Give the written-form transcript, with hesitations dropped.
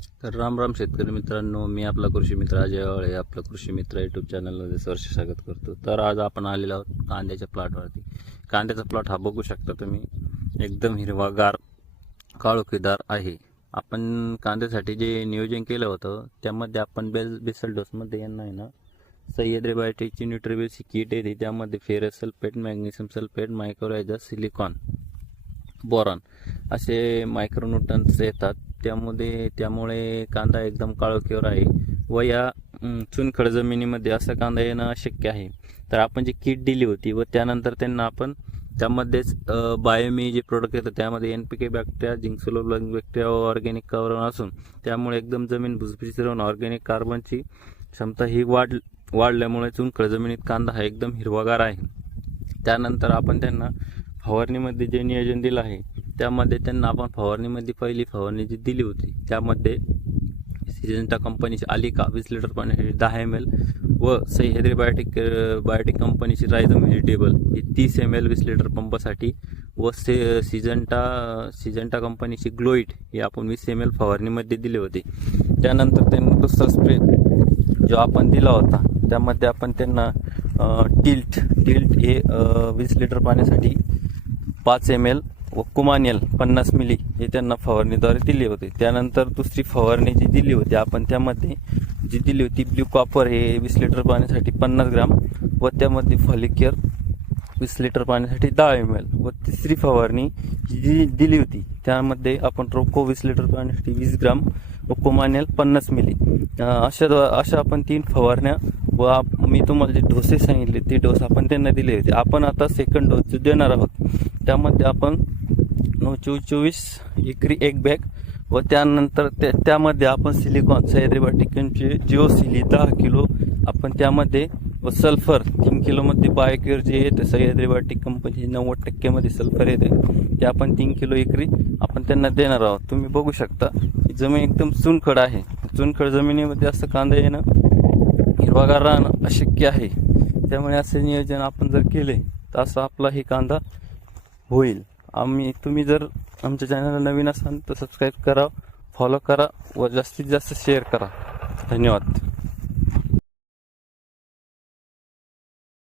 तर राम राम शेतकरी मित्रांनो, मी आपला कृषी मित्र अजय वाळे आपला कृषी मित्र यूट्यूब चॅनलमध्ये सहर्ष स्वागत करतो। तर आज आपण आलेलो आहोत कांद्याच्या प्लॉटवरती। कांद्याचा प्लॉट हा बघू शकता तुम्ही, एकदम हिरवागार काळोखीदार आहे। आपण कांद्यासाठी जे नियोजन केलं होतं त्यामध्ये आपण बेसल डोसमध्ये यांना आहे ना सह्याद्री बायोटेकची न्यूट्रीबेस किट येते, त्यामध्ये ferrous sulphate, magnesium sulphate, mycorrhiza, silicon, boron असे मायक्रोन्यूट्रन्स येतात। त्यामुळे कांदा एकदम काळोखीवर आहे व या चुनखड जमिनीमध्ये असा कांदा येणं अशक्य आहे। तर आपण जी किट दिली होती व त्यानंतर त्यांना आपण त्यामध्येच बायोमी जे प्रोडक्ट येतं त्यामध्ये NPK बॅक्टेरिया, झिंक सोलोब्लास्ट बॅक्टेरिया व ऑर्गॅनिक कार्बन असून त्यामुळे एकदम जमीन भुसभुशीत राहून ऑर्गॅनिक कार्बनची क्षमता ही वाढल्यामुळे चुनखड जमिनीत कांदा हा एकदम हिरवागार आहे। त्यानंतर आपण त्यांना फवारणीमध्ये जे नियोजन दिलं आहे त्यामध्ये त्यांना आपण फवारणीमध्ये पहिली फवारणी जी दिली होती त्यामध्ये सिजंटा कंपनीची आलिका 20 लिटर पाण्यासाठी 10 ml व सह्याद्री बायोटेक कंपनीची रायझोम व्हेजिटेबल ही 30 ml 20 लिटर पंपासाठी व सिजंटा कंपनीची ग्लोईट ही आपण 20 ml फवारणीमध्ये दिले होते। त्यानंतर त्यांना दुसरा स्प्रे जो आपण दिला होता त्यामध्ये आपण त्यांना टिल्ट हे 20 लिटर पाण्यासाठी 5 ml व कुमानियल 50 मिली हे त्यांना फवारणीद्वारे दिले होते। त्यानंतर दुसरी फवारणी जी दिली होती आपण त्यामध्ये जी दिली होती ब्ल्यू कॉपर हे 20 लिटर पाण्यासाठी 50 ग्राम व त्यामध्ये फॉलिकेअर 20 लिटर पाण्यासाठी 10 ml व तिसरी फवारणी जी दिली होती त्यामध्ये आपण ट्रोको 20 लिटर पाण्यासाठी 20 ग्राम व कुमानियल 50 मिली अशा आपण 3 फवारण्या व मी तुम्हाला जे डोसे सांगितले ते डोस आपण त्यांना दिले होते। आपण आता सेकंड डोस देणार आहोत त्यामध्ये आपण 24 एकरी 1 बॅग व त्यानंतर त्यामध्ये आपण सिलिकॉन सह्याद्री बायोटेकचे जिओसिली 10 किलो आपण त्यामध्ये व सल्फर 3 किलोमध्ये बायोक्युअर जे येते सह्याद्री बायोटेक कंपनी 90% मध्ये सल्फर येते ते आपण 3 किलो एकरी आपण त्यांना देणार आहोत। तुम्ही बघू शकता जमीन एकदम चुनखड आहे। चुनखड जमिनीमध्ये असं कांदा येणं हिरवागार राहणं अशक्य आहे। त्यामुळे असे नियोजन आपण जर केले तर असा आपला ही कांदा होईल। तुम्ही जर आमच्या चॅनलला नवीन असाल तर सबस्क्राईब करा, फॉलो करा व जास्तीत जास्त शेअर करा। धन्यवाद।